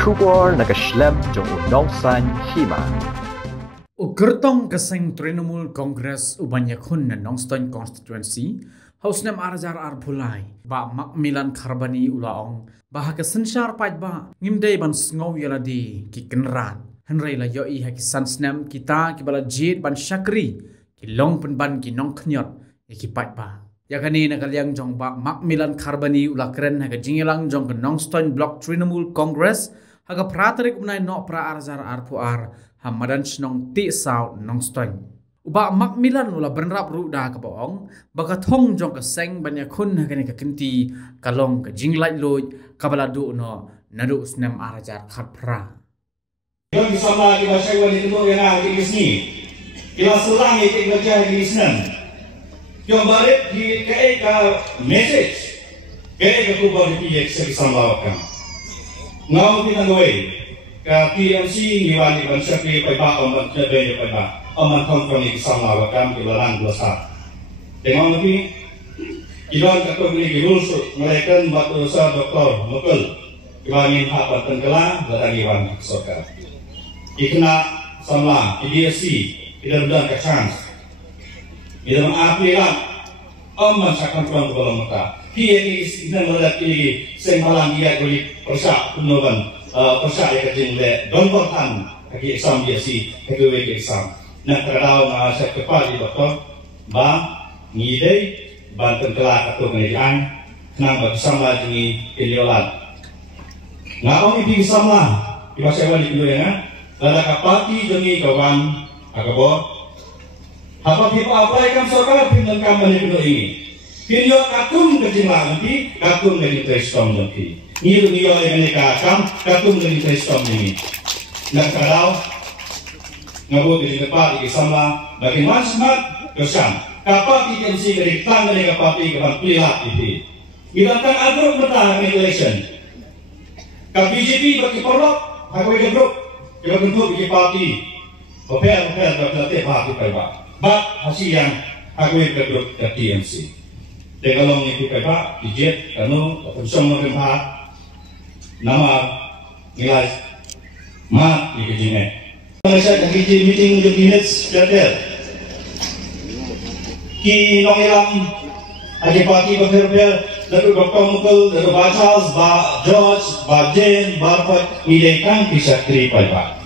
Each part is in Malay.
Kubor nakaslem jong unongsan hima. Ugertong kaseng Trinamool Congress ubanyakun na Nongstoin constituency House nem Arajar Arbulai ba Macmillan Kharbani ulaong bahaka sensar pait ba ngimdei ban sngow yaladi ki kenran henrei la yoi ha ki sansnem kita ki bala jit ban syakri ki long penban ki nong khnyot ki pait ba yakani nakaliang jong ba Macmillan Kharbani ula keren ha ka jingilang jong ka Nongstoin block Trinamool Congress ha ka pratarik unai no pra Arajar Arpuar hamadan snong ti sao Nongstoin uba Macmillan ula benrap ruda ka boong baka thong jong ka seng banyakun ha kani ka kinti kalong ka jinglai loi kabaladu no nadu snem Arajar Kharpra Yon bersama di bahasa wali itu yang ada di sini. Kita selang itu kerja di sini. Yang balik di ke message ke kubur di PX bersama kan. Ngau kita ngoi ke PMC di wali bahasa ke peba omat jadi peba omat konfirmasi bersama kan di larang dosa. Dengan lebih kita kembali di rules mereka batu dosa doktor mukul kebangin apa tenggelam beraniwan sokar. Ikna sama IDSC tidak ada ke chance. Tidak mengapiran masakan kurang belum maka. Dia ini tidak melihat ini semalam dia beli persak penuhan persak yang kecil le don bertan bagi exam IDSC kedua exam. Nak terdapat masa kepala di doktor ba ngidei banten kelak atau penelitian nang bersama dengan penilaian. Ngapang ini bersama di masa wali kedua Lada kapati demi kawan agabor. Apa kita apply sorkar pindah kampanye itu ini. Pinyo katum kejimah nanti, katum dari testom nanti. Niru yang mereka katum dari testom ini. Nak kadau ngabut di depan di sama bagaimana semat kesan. Kapati MC dari tangan dari kapati kawan pilihat itu. Kita akan atur mentah election. KBJP bagi porok, aku ikut grup. Kita bentuk di parti, prepare berlatih parti perba. Bak hasil yang aku ikut ke TMC. Dengan long itu perba, dijet, kanu, bersama dengan nama nilai mat di kejinya. Malaysia KBJ meeting the minutes berder. Ki long ilam, ada parti prepare. Lalu Dr. Mukul, lalu Pak Charles, Pak George, Pak Jane, Pak Pat, milekan kisah kiri Pak.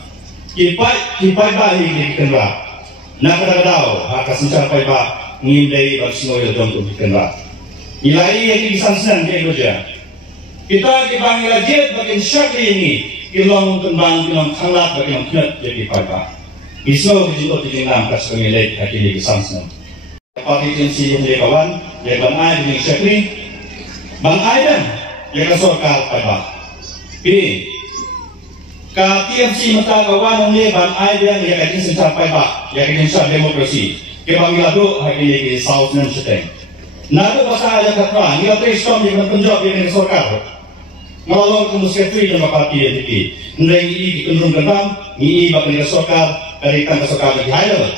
Kipai Pak ini dikenal. Nak kadang-kadang akan sencang Pak ngindai bersingoy dalam tu dikenal. Nilai yang disansan dia kerja. Kita dipanggil lagi bagian syakri ini, kilong kembang, kilong hangat, bagian knut jadi Pak. Isu dijemput dijengam kas pemilik hati ini disansan. Parti tensi yang dia kawan, dia banai dengan syakri. Bang Aidan yang kesorkal Pak. Ini KTMC mata kawan ini Bang Aidan yang akan mencapai Pak, yang akan demokrasi. Kebang iladu hari ini di South Nanseteng. Nado pasal ada kata, ni ada Islam yang menjawab yang kesorkal. Malalong kemusyafiri dan parti yang tinggi. Nilai ini dikendung kendam, ini bakal kesorkal dari tangga kesorkal di high level.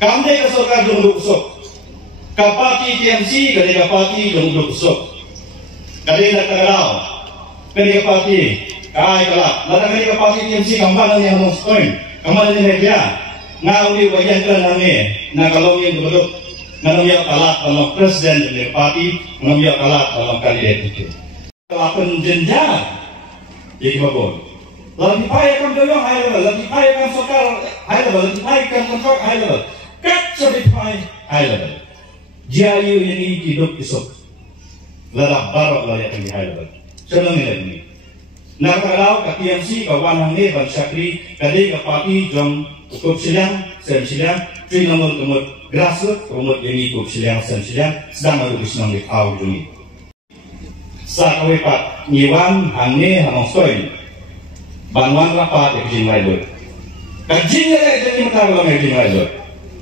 Kami kesorkal dulu usuk. Kapati TMC dari kapati dulu usuk. Kali nak terkenal, kali kapati, kai kalap, lalu kali kapati TMC kampan yang Nongstoin, kampan yang media, ngawi wajah kerana nak kalau yang betul, ngambil kalap dalam presiden dari parti, ngambil kalap dalam kandidat itu. Kalapan jenjang, jadi bagus. Lalu dipayakan doyong high level, lalu dipayakan sokal high level, lalu dipayakan kontrak high level, kat certified high level. Jayu ini hidup esok. Ladap barok layak yang dihadapan. Senang ini. Nak kalau KTMC kawan hangi ban syakri kali kapati jom ukup silang, sen silang, Trinamool kemud grassroots kemud ini ukup silang, sen silang sedang lalu disenang di kau ini. Saat kawepat nyiwan hangi Nongstoin banwan rapat yang jingkai dulu. Kajingnya jadi mata kalau jingkai dulu.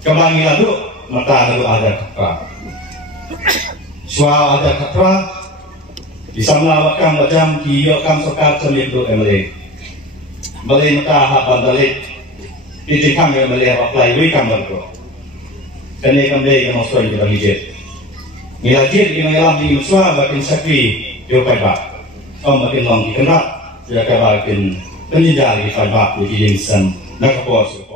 Kebangi lalu mata lalu ada kata. Soal ada kata bisa melakukan macam kiyokan sokar cemil emle. Balik mata hapan balik ditingkang emle apply we kamar ko. Kene kamle yang Nongstoin kita hijat. Ngilajit yang ngelam di muswa bakin sakri yo pai ba. Om makin long dikenal ya kabakin penidal di fadbak di jinsan nakaposo